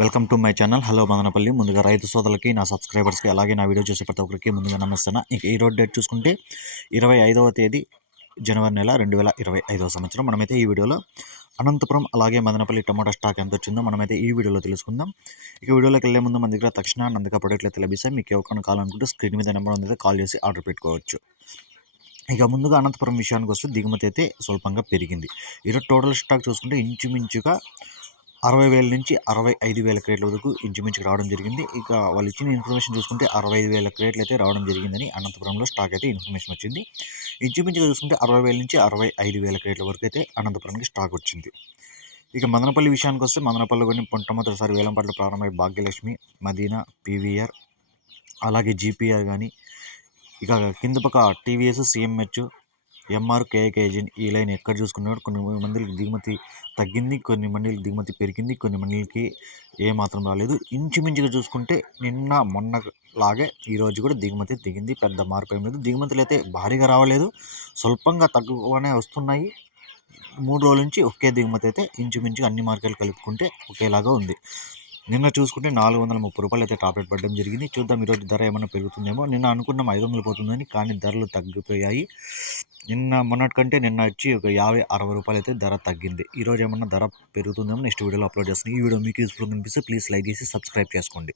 Welcome to my channel. Hello Madanapalle. ముందుగా రైతు సోదరులకి నా సబ్స్క్రైబర్స్కి అలాగే నా వీడియో చూసే ప్రతి ఒక్కరికి ముందుగా నమస్తాను. ఇక ఈ రోడ్ డేట్ చూసుకుంటే ఇరవై ఐదవ తేదీ జనవరి నెల రెండు వేల ఇరవై ఐదవ సంవత్సరం. మనమైతే ఈ వీడియోలో అనంతపురం అలాగే మదనపల్లి టమాటా స్టాక్ ఎంత వచ్చిందో మనమైతే ఈ వీడియోలో తెలుసుకుందాం. ఇక వీడియోలోకి వెళ్ళే ముందు మన దగ్గర తక్షణ నందక ప్రొడక్ట్లు అయితే లభిస్తాయి. మీకు ఎవరికైనా కావాలనుకుంటే స్క్రీన్ మీద నెంబర్ ఉంది కాల్ చేసి ఆర్డర్ పెట్టుకోవచ్చు. ఇక ముందుగా అనంతపురం విషయానికి వస్తే దిగుమతి అయితే స్వల్పంగా పెరిగింది. ఈరోజు టోటల్ స్టాక్ చూసుకుంటే ఇంచుమించుగా అరవై వేల నుంచి అరవై ఐదు వేల క్రేట్ల వరకు ఇంచుమించుకు రావడం జరిగింది. ఇక వాళ్ళు ఇచ్చిన ఇన్ఫర్మేషన్ చూసుకుంటే అరవై ఐదు వేల క్రేట్లు అయితే రావడం జరిగిందని అనంతపురంలో స్టాక్ అయితే ఇన్ఫర్మేషన్ వచ్చింది. ఇంచుమించుగా చూసుకుంటే అరవై వేల నుంచి అరవై ఐదు వేల క్రేట్ల వరకు అయితే అనంతపురానికి స్టాక్ వచ్చింది. ఇక మదనపల్లి విషయానికి వస్తే మదనపల్లి కొన్ని మొట్టమొదటిసారి వేలంపాట్లు ప్రారంభమై భాగ్యలక్ష్మి మదీనా పీవీఆర్ అలాగే జీపీఆర్ కానీ ఇక కింద పక్క టీవీఎస్ సిఎంహెచ్ ఎంఆర్ కేకేజిన్ ఈ లైన్ ఎక్కడ చూసుకున్నా కొన్ని మందికి దిగుమతి తగ్గింది కొన్ని మందికి దిగుమతి పెరిగింది కొన్ని మందికి ఏ మాత్రం రాలేదు. ఇంచుమించుగా చూసుకుంటే నిన్న మొన్న లాగే ఈరోజు కూడా దిగుమతి దిగింది పెద్ద మార్పు ఏం లేదు. దిగుమతులు అయితే భారీగా రావలేదు స్వల్పంగా తక్కువగానే వస్తున్నాయి. మూడు రోజుల నుంచి ఒకే దిగుమతి అయితే ఇంచుమించుగా అన్ని మార్కెట్లు కలుపుకుంటే ఒకేలాగా ఉంది. నిన్న చూసుకుంటే నాలుగు వందల ముప్పై రూపాయలు అయితే టాప్ రేట్ పడడం జరిగింది. చూద్దాం ఈరోజు ధర ఏమైనా పెరుగుతుందేమో. నిన్న అనుకున్నాం ఐదు వందలు పోతుందని కానీ ధరలు తగ్గిపోయాయి. నిన్న మొన్నటి కంటే నిన్న వచ్చి ఒక యాభై అరవై రూపాయలు అయితే ధర తగ్గింది. ఈరోజు ఏమన్నా ధర పెరుగుతుందేమో నెక్స్ట్ వీడియోలో అప్లోడ్ చేస్తాను. ఈ వీడియో మీకు యూస్ఫుల్ అనిపిస్తే ప్లీజ్ లైక్ చేసి సబ్స్క్రైబ్ చేసుకోండి.